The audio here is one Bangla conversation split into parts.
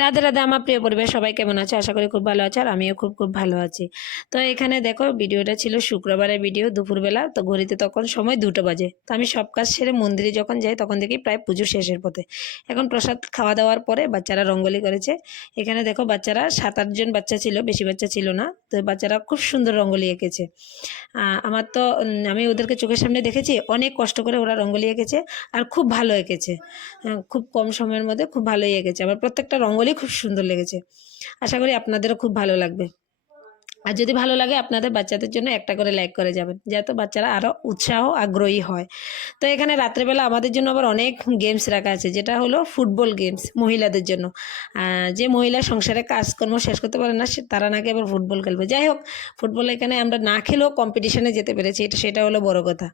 রাধে রাধে আমার প্রিয় পরিবার, সবাই কেমন আছে? আশা করি খুব ভালো আছে, আর আমিও খুব খুব ভালো আছি। তো এখানে দেখো, ভিডিওটা ছিল শুক্রবারের ভিডিও, দুপুরবেলা। তো ঘড়িতে তখন সময় 2টা বাজে। তো আমি সব কাজ সেরে মন্দিরে যখন যাই তখন দেখি প্রায় পুজো শেষের পথে। এখন প্রসাদ খাওয়া দাওয়ার পরে বাচ্চারা রঙ্গোলি করেছে। এখানে দেখো, বাচ্চারা 7-8 জন বাচ্চা ছিল, বেশি বাচ্চা ছিল না। তো বাচ্চারা খুব সুন্দর রঙ্গোলি এঁকেছে। আমার তো আমি ওদেরকে চোখের সামনে দেখেছি, অনেক কষ্ট করে ওরা রঙ্গোলি এঁকেছে, আর খুব ভালো এঁকেছে। খুব কম সময়ের মধ্যে খুব ভালোই এঁকেছে। আমার প্রত্যেকটা রঙ্গোলি খুব সুন্দর লেগেছে। আশা করি আপনাদেরও খুব ভালো লাগবে। আর যদি ভালো লাগে, আপনাদের বাচ্চাদের জন্য একটা করে লাইক করে যাবেন, যাতে বাচ্চারা আরও উৎসাহ আগ্রহী হয়। তো এখানে রাত্রেবেলা আমাদের জন্য আবার অনেক গেমস রাখা আছে, যেটা হলো ফুটবল গেমস মহিলাদের জন্য। যে মহিলা সংসারে কাজকর্ম শেষ করতে পারে না, তারা নাকি আবার ফুটবল খেলবে। যাই হোক, ফুটবল এখানে আমরা না খেলেও কম্পিটিশনে যেতে পেরেছি, সেটা হলো বড় কথা।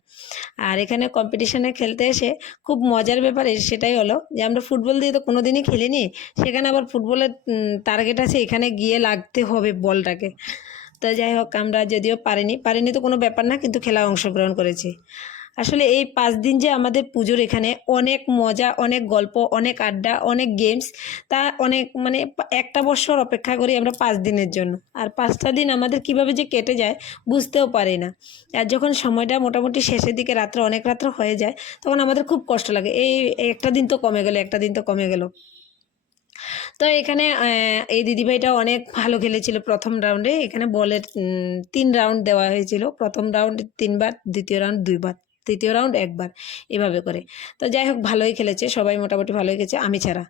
আর এখানে কম্পিটিশনে খেলতে এসে খুব মজার ব্যাপার সেটাই হলো যে আমরা ফুটবল দিয়ে তো কোনো দিনই খেলিনি, সেখানে আবার ফুটবলের টার্গেট আছে, এখানে গিয়ে লাগতে হবে বলটাকে। তো যাই হোক, আমরা যদিও পারিনি তো কোনো ব্যাপার না, কিন্তু খেলায় অংশগ্রহণ করেছি। আসলে এই 5 দিন যে আমাদের পুজোর এখানে অনেক মজা, অনেক গল্প, অনেক আড্ডা, অনেক গেমস, তা অনেক মানে একটা বছর অপেক্ষা করি আমরা 5 দিনের জন্য। আর 5টা দিন আমাদের কিভাবে যে কেটে যায় বুঝতেও পারি না। আর যখন সময়টা মোটামুটি শেষের দিকে, অনেক রাত্র হয়ে যায়, তখন আমাদের খুব কষ্ট লাগে, এই একটা দিন তো কমে গেল, একটা দিন তো কমে গেল। তো এখানে এই দিদিভাইটা অনেক ভালো খেলেছিল প্রথম রাউন্ডে। এখানে বলের 3 রাউন্ড দেওয়া হয়েছিল। প্রথম রাউন্ড 3বার, দ্বিতীয় রাউন্ড 2বার, তৃতীয় রাউন্ড 1বার, এভাবে করে। তো যাই হোক, ভালোই খেলেছে সবাই, মোটামুটি ভালোই খেলেছে, আমি ছাড়া।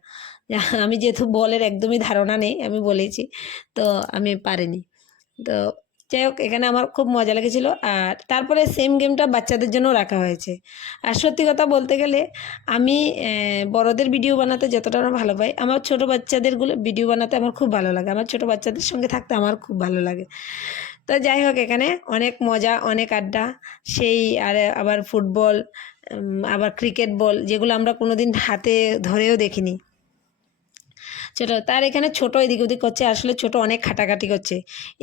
আমি যেহেতু বলের একদমই ধারণা নেই, আমি বলেছি, তো আমি পারিনি। তো যাই হোক, এখানে আমার খুব মজা লেগেছিলো। আর তারপরে সেম গেমটা বাচ্চাদের জন্য রাখা হয়েছে। আর সত্যি কথা বলতে গেলে, আমি বড়দের ভিডিও বানাতে যতটা না ভালো পাই, আমার ছোটো বাচ্চাদেরগুলো ভিডিও বানাতে আমার খুব ভালো লাগে। আমার ছোটো বাচ্চাদের সঙ্গে থাকতে আমার খুব ভালো লাগে। তো যাই হোক, এখানে অনেক মজা, অনেক আড্ডা, সেই আর আবার ফুটবল, আবার ক্রিকেট বল, যেগুলো আমরা কোনো দিন হাতে ধরেও দেখিনি। ছোটো তার এখানে ছোটো এদিক ওদিক করছে, আসলে ছোটো অনেক খাটাখাটি করছে।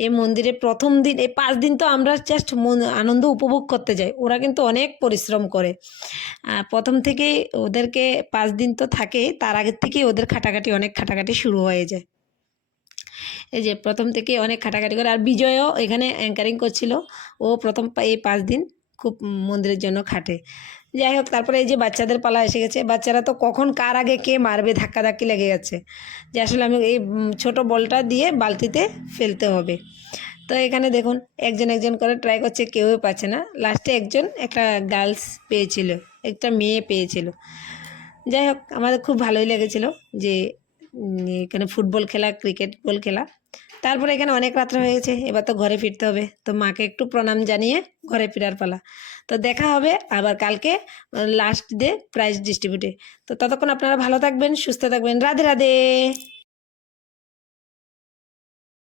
এই মন্দিরে প্রথম দিন, এই 5 দিন তো আমরা জাস্ট আনন্দ উপভোগ করতে যাই, ওরা কিন্তু অনেক পরিশ্রম করে। প্রথম থেকেই ওদেরকে 5 দিন তো থাকে, তার আগের থেকেই ওদের অনেক খাটাখাটি শুরু হয়ে যায়। এই যে প্রথম থেকে অনেক খাটাখাটি করে। আর বিজয়ও এখানে অ্যাঙ্কারিং করছিল, ও প্রথম এই 5 দিন খুব মন্দিরের জন্য খাটে। যাই হোক, তারপরে এই যে বাচ্চাদের পালা এসে গেছে। বাচ্চারা তো কখন কার আগে কে মারবে, ধাক্কাধাক্কি লেগে যাচ্ছে, যে আসলে আমি এই ছোটো বলটা দিয়ে বালতিতে ফেলতে হবে। তো এখানে দেখুন, একজন একজন করে ট্রাই করছে, কেউই পাচ্ছে না। লাস্টে একজন, একটা গার্লস পেয়েছিল, একটা মেয়ে পেয়েছিল। যাই হোক, আমাদের খুব ভালোই লেগেছিল যে এখানে ফুটবল খেলা, ক্রিকেট বল খেলা। তারপরে এখানে অনেক রাত্র হয়ে গেছে, এবার তো ঘরে ফিরতে হবে। তো মাকে একটু প্রণাম জানিয়ে ঘরে ফেরার পালা। তো দেখা হবে আবার কালকে লাস্ট ডে প্রাইজ ডিস্ট্রিবিউটে। তো ততক্ষণ আপনারা ভালো থাকবেন, সুস্থ থাকবেন। রাধে রাধে।